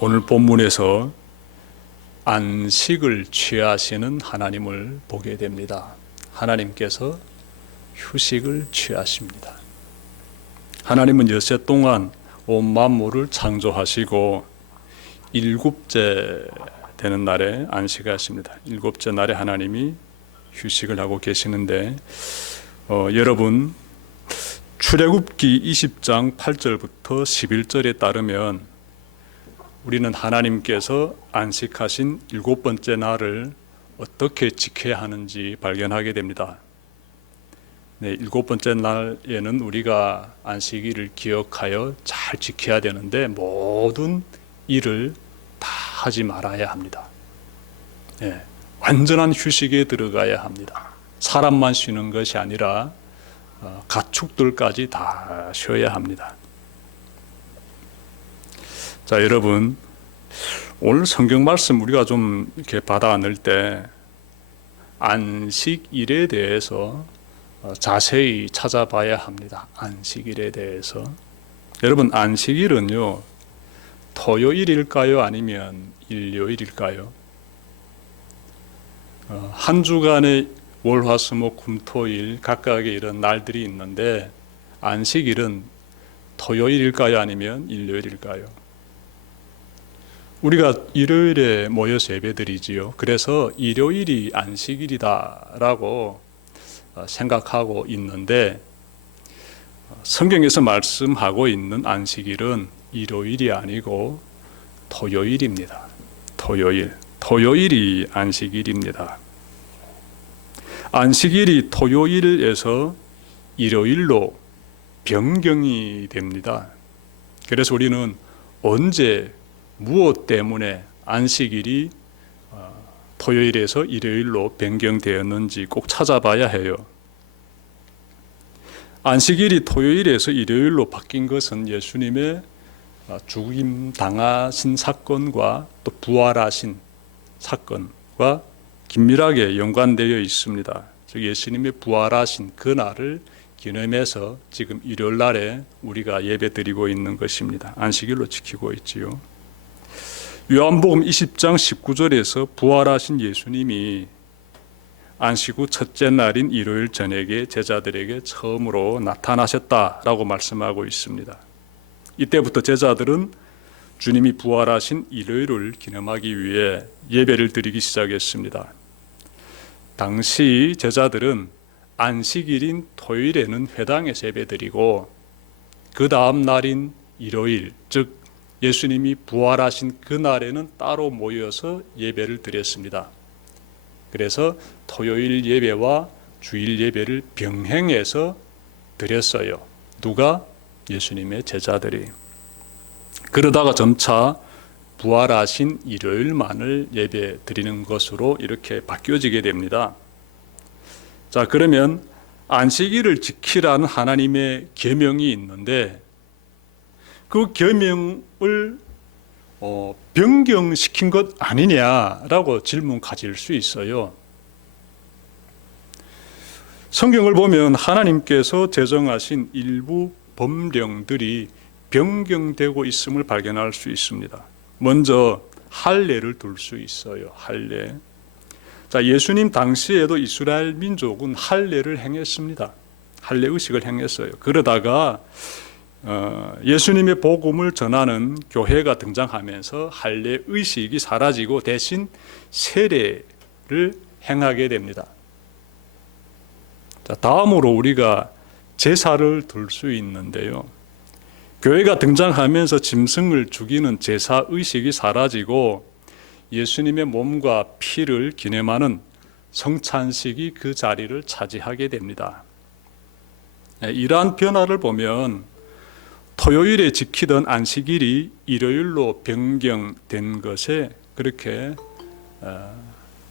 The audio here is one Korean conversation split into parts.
오늘 본문에서 안식을 취하시는 하나님을 보게 됩니다. 하나님께서 휴식을 취하십니다. 하나님은 엿새 동안 온 만물을 창조하시고 일곱째 되는 날에 안식하십니다. 일곱째 날에 하나님이 휴식을 하고 계시는데 여러분 출애굽기 20장 8절부터 11절에 따르면 우리는 하나님께서 안식하신 일곱 번째 날을 어떻게 지켜야 하는지 발견하게 됩니다. 일곱 번째 날에는 우리가 안식일을 기억하여 잘 지켜야 되는데 모든 일을 다 하지 말아야 합니다. 완전한 휴식에 들어가야 합니다. 사람만 쉬는 것이 아니라 가축들까지 다 쉬어야 합니다. 자, 여러분, 오늘 성경 말씀 우리가 좀 이렇게 받아 안을 때 안식일에 대해서 자세히 찾아봐야 합니다. 안식일에 대해서. 여러분, 안식일은요, 토요일일까요? 아니면 일요일일까요? 한 주간의 월, 화, 수, 목, 금, 토, 일 각각의 이런 날들이 있는데 안식일은 토요일일까요? 아니면 일요일일까요? 우리가 일요일에 모여서 예배드리지요. 그래서 일요일이 안식일이다라고 생각하고 있는데 성경에서 말씀하고 있는 안식일은 일요일이 아니고 토요일입니다. 토요일이 안식일입니다. 안식일이 토요일에서 일요일로 변경이 됩니다. 그래서 우리는 언제 무엇 때문에 안식일이 토요일에서 일요일로 변경되었는지 꼭 찾아봐야 해요. 안식일이 토요일에서 일요일로 바뀐 것은 예수님의 죽임 당하신 사건과 또 부활하신 사건과 긴밀하게 연관되어 있습니다. 즉 예수님의 부활하신 그 날을 기념해서 지금 일요일 날에 우리가 예배드리고 있는 것입니다. 안식일로 지키고 있지요. 요한복음 20장 19절에서 부활하신 예수님이 안식 후 첫째 날인 일요일 저녁에 제자들에게 처음으로 나타나셨다라고 말씀하고 있습니다. 이때부터 제자들은 주님이 부활하신 일요일을 기념하기 위해 예배를 드리기 시작했습니다. 당시 제자들은 안식일인 토요일에는 회당에서 예배드리고 그 다음 날인 일요일, 즉 예수님이 부활하신 그날에는 따로 모여서 예배를 드렸습니다. 그래서 토요일 예배와 주일 예배를 병행해서 드렸어요. 누가? 예수님의 제자들이. 그러다가 점차 부활하신 일요일만을 예배 드리는 것으로 이렇게 바뀌어지게 됩니다. 자, 그러면 안식일을 지키라는 하나님의 계명이 있는데 그 계명을 변경시킨 것 아니냐라고 질문 가질 수 있어요. 성경을 보면 하나님께서 제정하신 일부 법령들이 변경되고 있음을 발견할 수 있습니다. 먼저 할례를 들 수 있어요. 할례. 자, 예수님 당시에도 이스라엘 민족은 할례를 행했습니다. 할례 의식을 행했어요. 그러다가 예수님의 복음을 전하는 교회가 등장하면서 할례 의식이 사라지고 대신 세례를 행하게 됩니다. 자, 다음으로 우리가 제사를 들 수 있는데요. 교회가 등장하면서 짐승을 죽이는 제사 의식이 사라지고 예수님의 몸과 피를 기념하는 성찬식이 그 자리를 차지하게 됩니다. 이러한 변화를 보면 토요일에 지키던 안식일이 일요일로 변경된 것에 그렇게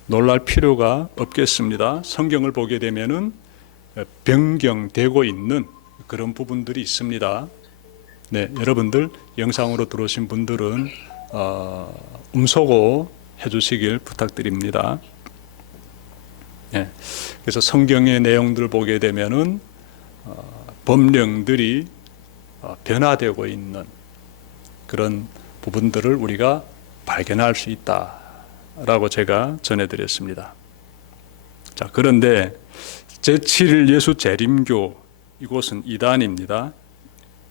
놀랄 필요가 없겠습니다. 성경을 보게 되면은 변경되고 있는 그런 부분들이 있습니다. 네, 여러분들 영상으로 들어오신 분들은 음소거 해주시길 부탁드립니다. 네, 그래서 성경의 내용들을 보게 되면은 법령들이 변화되고 있는 그런 부분들을 우리가 발견할 수 있다라고 제가 전해드렸습니다. 자, 그런데 제7일 예수 재림교, 이곳은 이단입니다.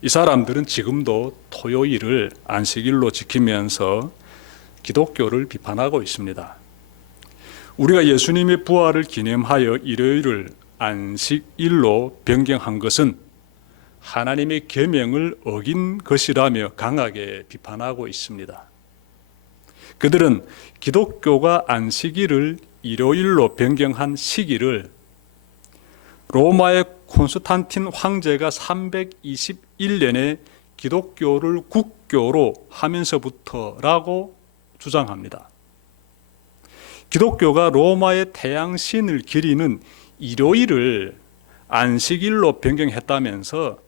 이 사람들은 지금도 토요일을 안식일로 지키면서 기독교를 비판하고 있습니다. 우리가 예수님의 부활을 기념하여 일요일을 안식일로 변경한 것은 하나님의 계명을 어긴 것이라며 강하게 비판하고 있습니다. 그들은 기독교가 안식일을 일요일로 변경한 시기를 로마의 콘스탄틴 황제가 321년에 기독교를 국교로 하면서부터라고 주장합니다. 기독교가 로마의 태양신을 기리는 일요일을 안식일로 변경했다면서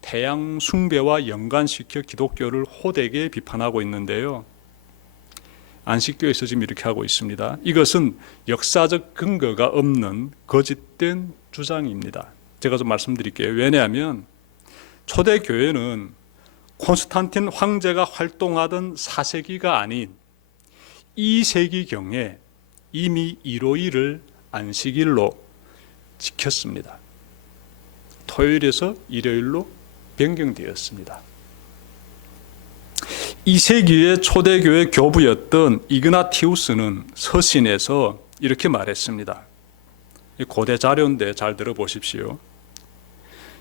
태양 숭배와 연관시켜 기독교를 호되게 비판하고 있는데요. 안식교에서 지금 이렇게 하고 있습니다. 이것은 역사적 근거가 없는 거짓된 주장입니다. 제가 좀 말씀드릴게요. 왜냐하면 초대교회는 콘스탄틴 황제가 활동하던 4세기가 아닌 2세기경에 이미 일요일을 안식일로 지켰습니다. 토요일에서 일요일로 변경되었습니다. 2세기의 초대교회 교부였던 이그나티우스는 서신에서 이렇게 말했습니다. 고대 자료인데 잘 들어보십시오.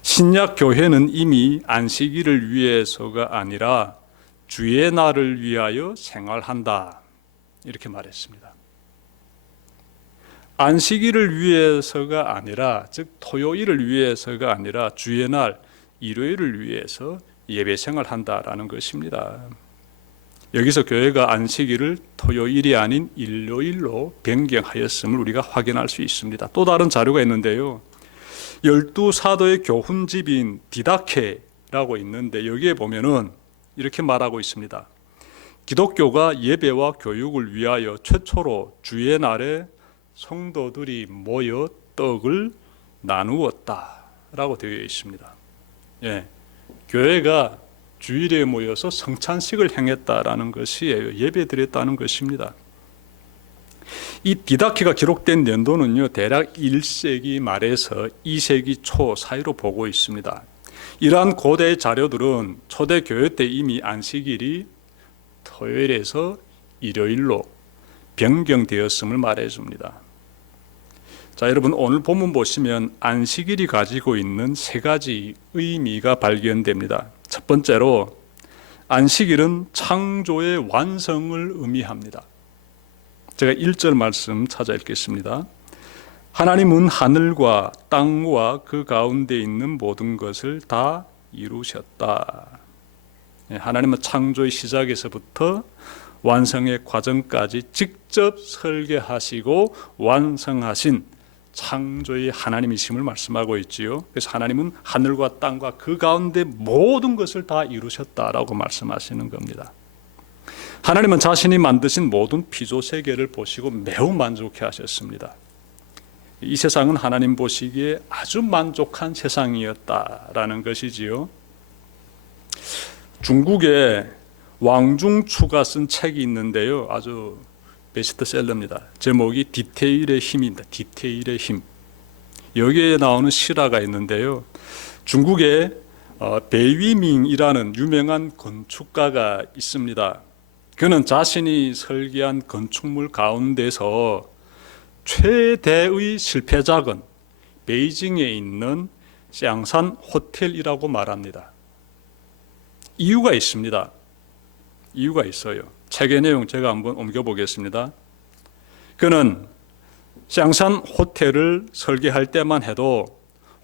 신약 교회는 이미 안식일을 위해서가 아니라 주의 날을 위하여 생활한다. 이렇게 말했습니다. 안식일을 위해서가 아니라, 즉 토요일을 위해서가 아니라 주의 날, 일요일을 위해서 예배 생활한다라는 것입니다. 여기서 교회가 안식일을 토요일이 아닌 일요일로 변경하였음을 우리가 확인할 수 있습니다. 또 다른 자료가 있는데요. 12사도의 교훈집인 디다케라고 있는데 여기에 보면은 이렇게 말하고 있습니다. 기독교가 예배와 교육을 위하여 최초로 주의 날에 성도들이 모여 떡을 나누었다라고 되어 있습니다. 예, 교회가 주일에 모여서 성찬식을 행했다라는 것이에요. 예배드렸다는 것입니다. 이 디다케가 기록된 연도는요, 대략 1세기 말에서 2세기 초 사이로 보고 있습니다. 이러한 고대 자료들은 초대 교회 때 이미 안식일이 토요일에서 일요일로 변경되었음을 말해줍니다. 자, 여러분 오늘 본문 보시면 안식일이 가지고 있는 세 가지 의미가 발견됩니다. 첫 번째로 안식일은 창조의 완성을 의미합니다. 제가 1절 말씀 찾아 읽겠습니다. 하나님은 하늘과 땅과 그 가운데 있는 모든 것을 다 이루셨다. 하나님은 창조의 시작에서부터 완성의 과정까지 직접 설계하시고 완성하신 창조의 하나님이심을 말씀하고 있지요. 그래서 하나님은 하늘과 땅과 그 가운데 모든 것을 다 이루셨다라고 말씀하시는 겁니다. 하나님은 자신이 만드신 모든 피조 세계를 보시고 매우 만족해 하셨습니다. 이 세상은 하나님 보시기에 아주 만족한 세상이었다라는 것이지요. 중국에 왕중추가 쓴 책이 있는데요. 아주 베스트셀러입니다. 제목이 디테일의 힘입니다. 디테일의 힘. 여기에 나오는 실화가 있는데요. 중국에 베이위밍이라는 유명한 건축가가 있습니다. 그는 자신이 설계한 건축물 가운데서 최대의 실패작은 베이징에 있는 샹산 호텔이라고 말합니다. 이유가 있습니다. 이유가 있어요. 책의 내용 제가 한번 옮겨보겠습니다. 그는 샹산 호텔을 설계할 때만 해도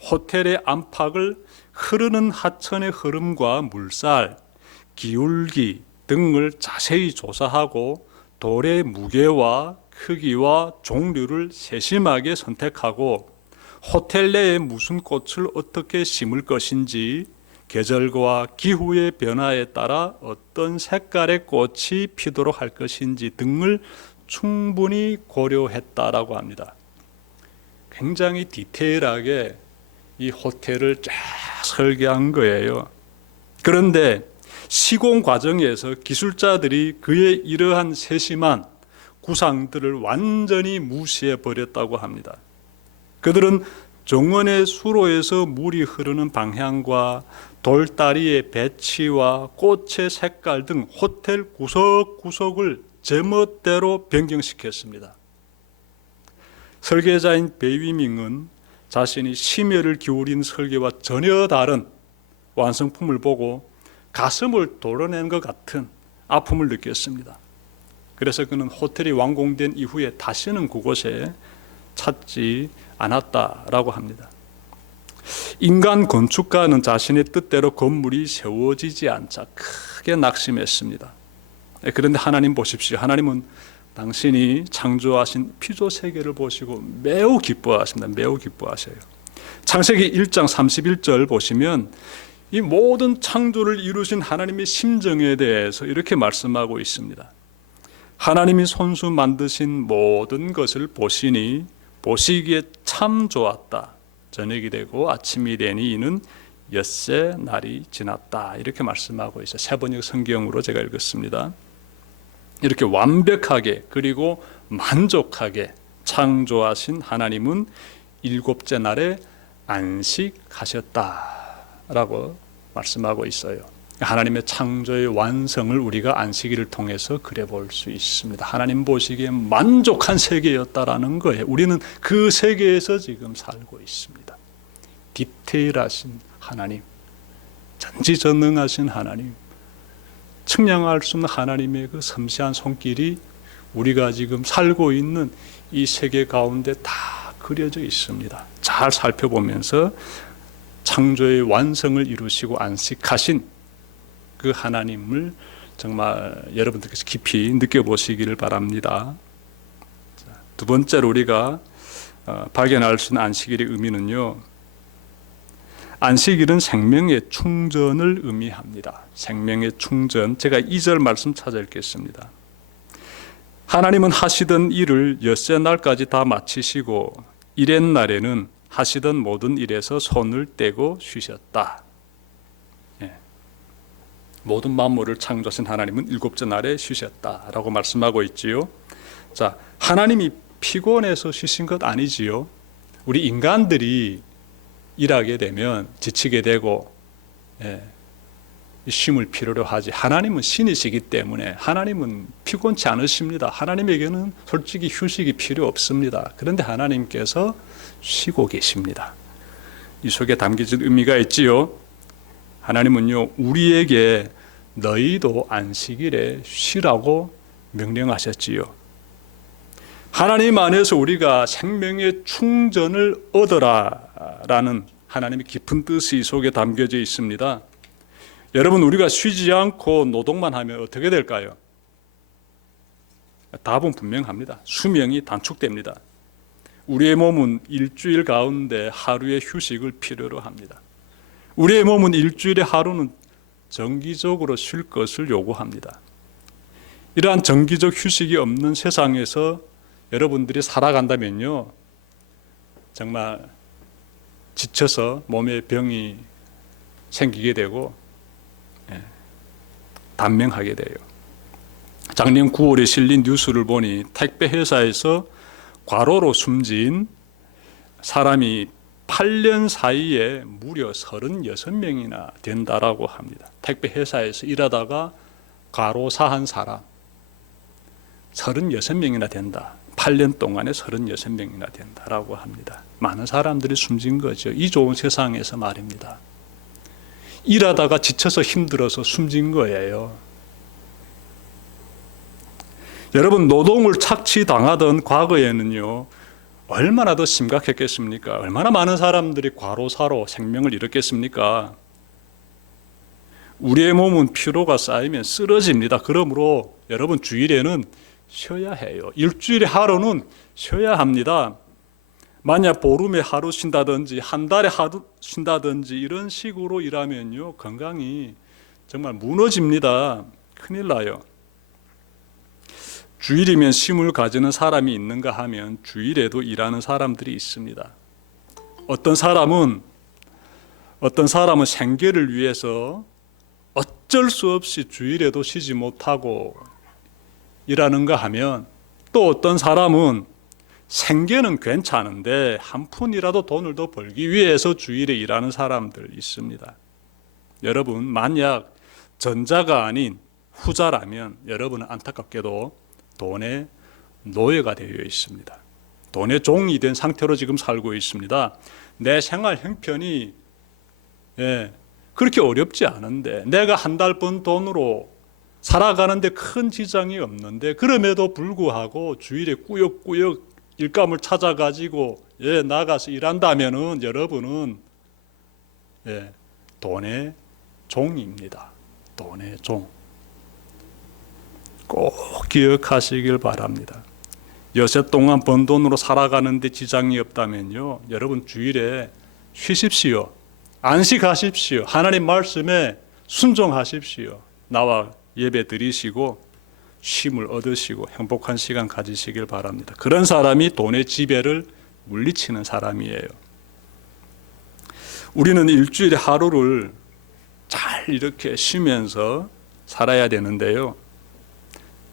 호텔의 안팎을 흐르는 하천의 흐름과 물살, 기울기 등을 자세히 조사하고 돌의 무게와 크기와 종류를 세심하게 선택하고 호텔 내에 무슨 꽃을 어떻게 심을 것인지, 계절과 기후의 변화에 따라 어떤 색깔의 꽃이 피도록 할 것인지 등을 충분히 고려했다라고 합니다. 굉장히 디테일하게 이 호텔을 쫙 설계한 거예요. 그런데 시공 과정에서 기술자들이 그의 이러한 세심한 구상들을 완전히 무시해 버렸다고 합니다. 그들은 정원의 수로에서 물이 흐르는 방향과 돌다리의 배치와 꽃의 색깔 등 호텔 구석구석을 제멋대로 변경시켰습니다. 설계자인 베이밍은 자신이 심혈을 기울인 설계와 전혀 다른 완성품을 보고 가슴을 도려낸 것 같은 아픔을 느꼈습니다. 그래서 그는 호텔이 완공된 이후에 다시는 그곳에 찾지 않았다라고 합니다. 인간 건축가는 자신의 뜻대로 건물이 세워지지 않자 크게 낙심했습니다. 그런데 하나님 보십시오. 하나님은 당신이 창조하신 피조 세계를 보시고 매우 기뻐하십니다. 매우 기뻐하셔요. 창세기 1장 31절 보시면 이 모든 창조를 이루신 하나님의 심정에 대해서 이렇게 말씀하고 있습니다. 하나님이 손수 만드신 모든 것을 보시니 보시기에 참 좋았다. 저녁이 되고 아침이 되니 이는 엿새 날이 지났다. 이렇게 말씀하고 있어요. 세번역 성경으로 제가 읽었습니다. 이렇게 완벽하게 그리고 만족하게 창조하신 하나님은 일곱째 날에 안식하셨다라고 말씀하고 있어요. 하나님의 창조의 완성을 우리가 안식일을 통해서 그려볼 수 있습니다. 하나님 보시기에 만족한 세계였다라는 거예요. 우리는 그 세계에서 지금 살고 있습니다. 디테일하신 하나님, 전지전능하신 하나님, 측량할 수 없는 하나님의 그 섬세한 손길이 우리가 지금 살고 있는 이 세계 가운데 다 그려져 있습니다. 잘 살펴보면서 창조의 완성을 이루시고 안식하신 그 하나님을 정말 여러분들께서 깊이 느껴보시기를 바랍니다. 두 번째로 우리가 발견할 수 있는 안식일의 의미는요, 안식일은 생명의 충전을 의미합니다. 생명의 충전. 제가 2절 말씀 찾아 읽겠습니다. 하나님은 하시던 일을 엿새 날까지 다 마치시고 이렛 날에는 하시던 모든 일에서 손을 떼고 쉬셨다. 모든 만물을 창조하신 하나님은 일곱째 날에 쉬셨다라고 말씀하고 있지요. 자, 하나님이 피곤해서 쉬신 것 아니지요. 우리 인간들이 일하게 되면 지치게 되고 쉼을 필요로 하지. 하나님은 신이시기 때문에 하나님은 피곤치 않으십니다. 하나님에게는 솔직히 휴식이 필요 없습니다. 그런데 하나님께서 쉬고 계십니다. 이 속에 담겨진 의미가 있지요. 하나님은요, 우리에게 너희도 안식일에 쉬라고 명령하셨지요. 하나님 안에서 우리가 생명의 충전을 얻어라라는 하나님의 깊은 뜻이 이 속에 담겨져 있습니다. 여러분, 우리가 쉬지 않고 노동만 하면 어떻게 될까요? 답은 분명합니다. 수명이 단축됩니다. 우리의 몸은 일주일 가운데 하루의 휴식을 필요로 합니다. 우리의 몸은 일주일에 하루는 정기적으로 쉴 것을 요구합니다. 이러한 정기적 휴식이 없는 세상에서 여러분들이 살아간다면요, 정말 지쳐서 몸에 병이 생기게 되고 단명하게 돼요. 작년 9월에 실린 뉴스를 보니 택배 회사에서 과로로 숨진 사람이 8년 사이에 무려 36명이나 된다라고 합니다. 택배 회사에서 일하다가 과로사한 사람 36명이나 된다. 8년 동안에 36명이나 된다라고 합니다. 많은 사람들이 숨진 거죠. 이 좋은 세상에서 말입니다. 일하다가 지쳐서 힘들어서 숨진 거예요. 여러분, 노동을 착취당하던 과거에는요, 얼마나 더 심각했겠습니까? 얼마나 많은 사람들이 과로사로 생명을 잃었겠습니까? 우리의 몸은 피로가 쌓이면 쓰러집니다. 그러므로 여러분, 주일에는 쉬어야 해요. 일주일에 하루는 쉬어야 합니다. 만약 보름에 하루 쉰다든지 한 달에 하루 쉰다든지 이런 식으로 일하면요, 건강이 정말 무너집니다. 큰일 나요. 주일이면 쉼을 가지는 사람이 있는가 하면 주일에도 일하는 사람들이 있습니다. 어떤 사람은 생계를 위해서 어쩔 수 없이 주일에도 쉬지 못하고 일하는가 하면, 또 어떤 사람은 생계는 괜찮은데 한 푼이라도 돈을 더 벌기 위해서 주일에 일하는 사람들 있습니다. 여러분, 만약 전자가 아닌 후자라면 여러분은 안타깝게도 돈의 노예가 되어 있습니다. 돈의 종이 된 상태로 지금 살고 있습니다. 내 생활 형편이 그렇게 어렵지 않은데, 내가 한 달 번 돈으로 살아가는데 큰 지장이 없는데, 그럼에도 불구하고 주일에 꾸역꾸역 일감을 찾아가지고 나가서 일한다면은 여러분은 돈의 종입니다. 돈의 종. 꼭 기억하시길 바랍니다. 여세 동안 번 돈으로 살아가는데 지장이 없다면요, 여러분 주일에 쉬십시오. 안식하십시오. 하나님 말씀에 순종하십시오. 나와 예배 드리시고 쉼을 얻으시고 행복한 시간 가지시길 바랍니다. 그런 사람이 돈의 지배를 물리치는 사람이에요. 우리는 일주일에 하루를 잘 이렇게 쉬면서 살아야 되는데요,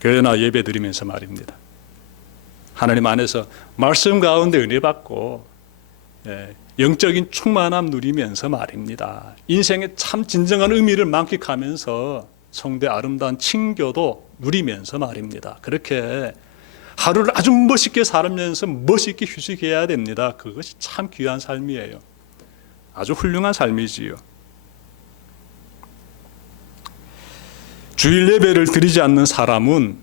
교회나 예배 드리면서 말입니다. 하나님 안에서 말씀 가운데 은혜 받고 영적인 충만함 누리면서 말입니다. 인생의 참 진정한 의미를 만끽하면서 성도의 아름다운 친교도 누리면서 말입니다. 그렇게 하루를 아주 멋있게 살면서 멋있게 휴식해야 됩니다. 그것이 참 귀한 삶이에요. 아주 훌륭한 삶이지요. 주일 예배를 드리지 않는 사람은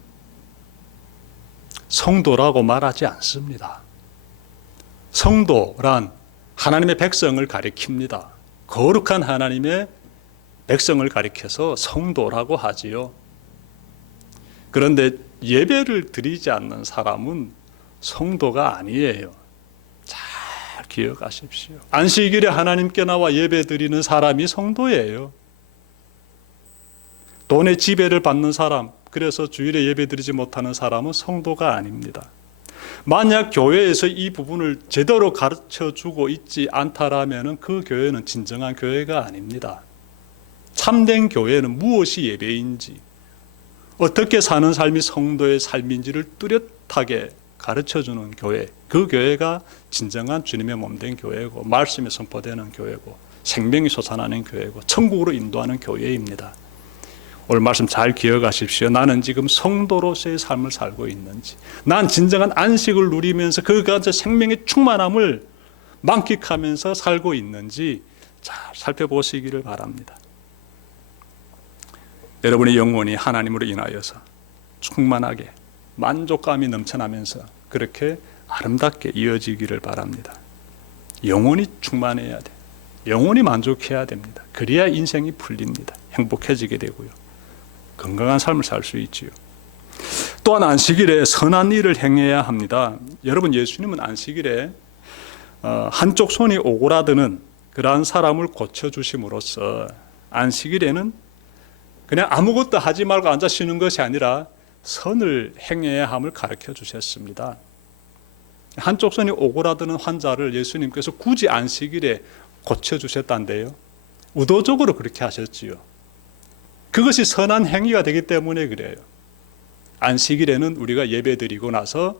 성도라고 말하지 않습니다. 성도란 하나님의 백성을 가리킵니다. 거룩한 하나님의 백성을 가리켜서 성도라고 하지요. 그런데 예배를 드리지 않는 사람은 성도가 아니에요. 잘 기억하십시오. 안식일에 하나님께 나와 예배 드리는 사람이 성도예요. 돈의 지배를 받는 사람, 그래서 주일에 예배 드리지 못하는 사람은 성도가 아닙니다. 만약 교회에서 이 부분을 제대로 가르쳐주고 있지 않다라면 그 교회는 진정한 교회가 아닙니다. 참된 교회는 무엇이 예배인지, 어떻게 사는 삶이 성도의 삶인지를 뚜렷하게 가르쳐주는 교회, 그 교회가 진정한 주님의 몸된 교회고, 말씀이 선포되는 교회고, 생명이 솟아나는 교회고, 천국으로 인도하는 교회입니다. 오늘 말씀 잘 기억하십시오. 나는 지금 성도로서의 삶을 살고 있는지, 난 진정한 안식을 누리면서 그 가운데 생명의 충만함을 만끽하면서 살고 있는지 잘 살펴보시기를 바랍니다. 여러분의 영혼이 하나님으로 인하여서 충만하게 만족감이 넘쳐나면서 그렇게 아름답게 이어지기를 바랍니다. 영혼이 충만해야 돼. 영혼이 만족해야 됩니다. 그래야 인생이 풀립니다. 행복해지게 되고요, 건강한 삶을 살 수 있지요. 또한 안식일에 선한 일을 행해야 합니다. 여러분, 예수님은 안식일에 한쪽 손이 오그라드는 그러한 사람을 고쳐주심으로써 안식일에는 그냥 아무것도 하지 말고 앉아 쉬는 것이 아니라 선을 행해야 함을 가르쳐 주셨습니다. 한쪽 손이 오그라드는 환자를 예수님께서 굳이 안식일에 고쳐주셨다는데요, 의도적으로 그렇게 하셨지요. 그것이 선한 행위가 되기 때문에 그래요. 안식일에는 우리가 예배드리고 나서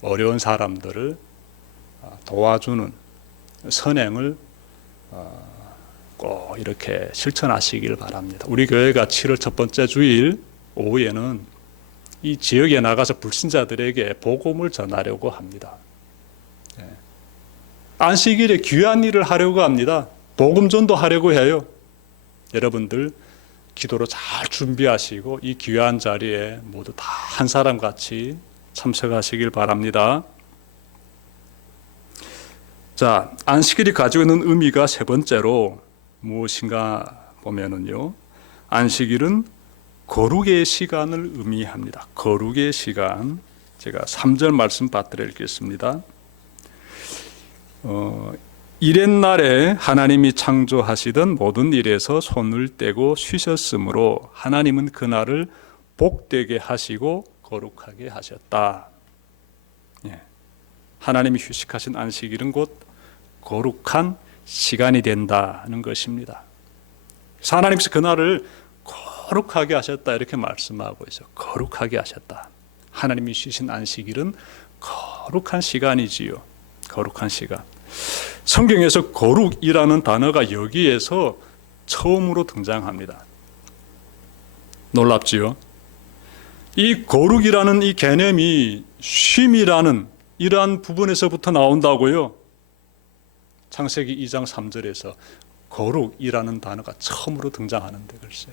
어려운 사람들을 도와주는 선행을 꼭 이렇게 실천하시길 바랍니다. 우리 교회가 7월 첫 번째 주일 오후에는 이 지역에 나가서 불신자들에게 복음을 전하려고 합니다. 안식일에 귀한 일을 하려고 합니다. 복음 전도하려고 해요. 여러분들 기도로 잘 준비하시고 이 귀한 자리에 모두 다 한 사람 같이 참석하시길 바랍니다. 자, 안식일이 가지고 있는 의미가 세 번째로 무엇인가 보면은요, 안식일은 거룩의 시간을 의미합니다. 거룩의 시간. 제가 3절 말씀 받들어 읽겠습니다. 이렛날에 하나님이 창조하시던 모든 일에서 손을 떼고 쉬셨으므로 하나님은 그날을 복되게 하시고 거룩하게 하셨다. 하나님이 휴식하신 안식일은 곧 거룩한 시간이 된다는 것입니다. 하나님께서 그날을 거룩하게 하셨다 이렇게 말씀하고 있어요. 거룩하게 하셨다. 하나님이 쉬신 안식일은 거룩한 시간이지요. 거룩한 시간. 성경에서 거룩이라는 단어가 여기에서 처음으로 등장합니다. 놀랍지요? 이 거룩이라는 이 개념이 쉼이라는 이러한 부분에서부터 나온다고요. 창세기 2장 3절에서 거룩이라는 단어가 처음으로 등장하는데 글쎄.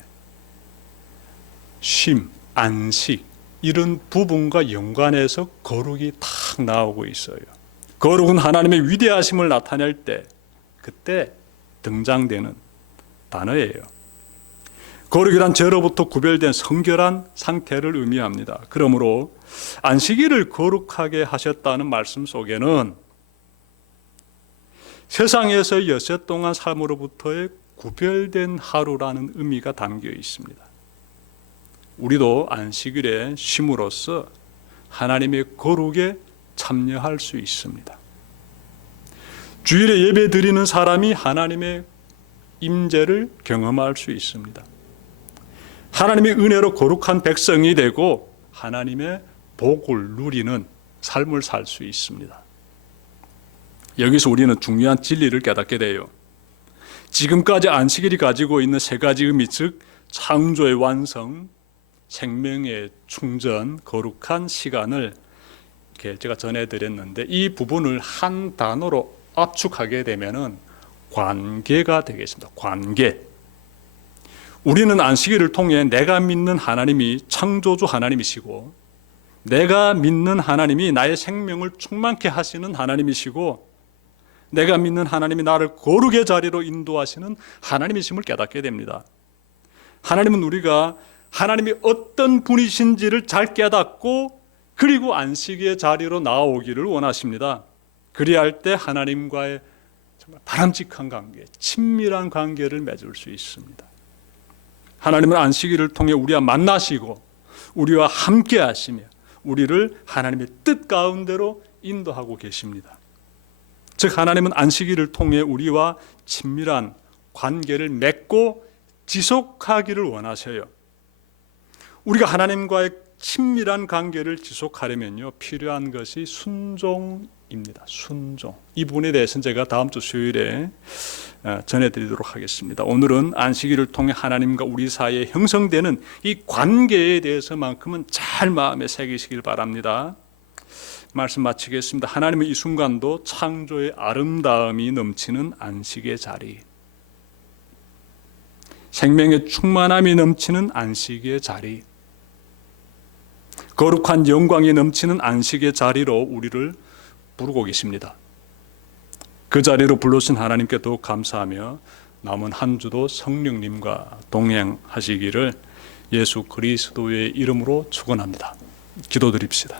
쉼, 안식 이런 부분과 연관해서 거룩이 탁 나오고 있어요. 거룩은 하나님의 위대하심을 나타낼 때 그때 등장되는 단어예요. 거룩이란 죄로부터 구별된 성결한 상태를 의미합니다. 그러므로 안식일을 거룩하게 하셨다는 말씀 속에는 세상에서 여섯 동안 삶으로부터의 구별된 하루라는 의미가 담겨 있습니다. 우리도 안식일에 쉼으로써 하나님의 거룩에 참여할 수 있습니다. 주일에 예배 드리는 사람이 하나님의 임재를 경험할 수 있습니다. 하나님의 은혜로 거룩한 백성이 되고 하나님의 복을 누리는 삶을 살 수 있습니다. 여기서 우리는 중요한 진리를 깨닫게 돼요. 지금까지 안식일이 가지고 있는 세 가지 의미, 즉 창조의 완성, 생명의 충전, 거룩한 시간을 이렇게 제가 전해드렸는데 이 부분을 한 단어로 압축하게 되면은 관계가 되겠습니다. 관계. 우리는 안식일을 통해 내가 믿는 하나님이 창조주 하나님이시고 내가 믿는 하나님이 나의 생명을 충만케 하시는 하나님이시고 내가 믿는 하나님이 나를 거룩의 자리로 인도하시는 하나님이심을 깨닫게 됩니다. 하나님은 우리가 하나님이 어떤 분이신지를 잘 깨닫고 그리고 안식의 자리로 나오기를 원하십니다. 그리할 때 하나님과의 정말 바람직한 관계, 친밀한 관계를 맺을 수 있습니다. 하나님은 안식일을 통해 우리와 만나시고 우리와 함께 하시며 우리를 하나님의 뜻 가운데로 인도하고 계십니다. 즉 하나님은 안식일을 통해 우리와 친밀한 관계를 맺고 지속하기를 원하셔요. 우리가 하나님과의 친밀한 관계를 지속하려면요 필요한 것이 순종입니다. 순종. 이 부분에 대해서는 제가 다음 주 수요일에 전해드리도록 하겠습니다. 오늘은 안식일을 통해 하나님과 우리 사이에 형성되는 이 관계에 대해서만큼은 잘 마음에 새기시길 바랍니다. 말씀 마치겠습니다. 하나님은 이 순간도 창조의 아름다움이 넘치는 안식의 자리, 생명의 충만함이 넘치는 안식의 자리, 거룩한 영광이 넘치는 안식의 자리로 우리를 부르고 계십니다. 그 자리로 불러주신 하나님께 더욱 감사하며 남은 한 주도 성령님과 동행하시기를 예수 그리스도의 이름으로 축원합니다. 기도드립시다.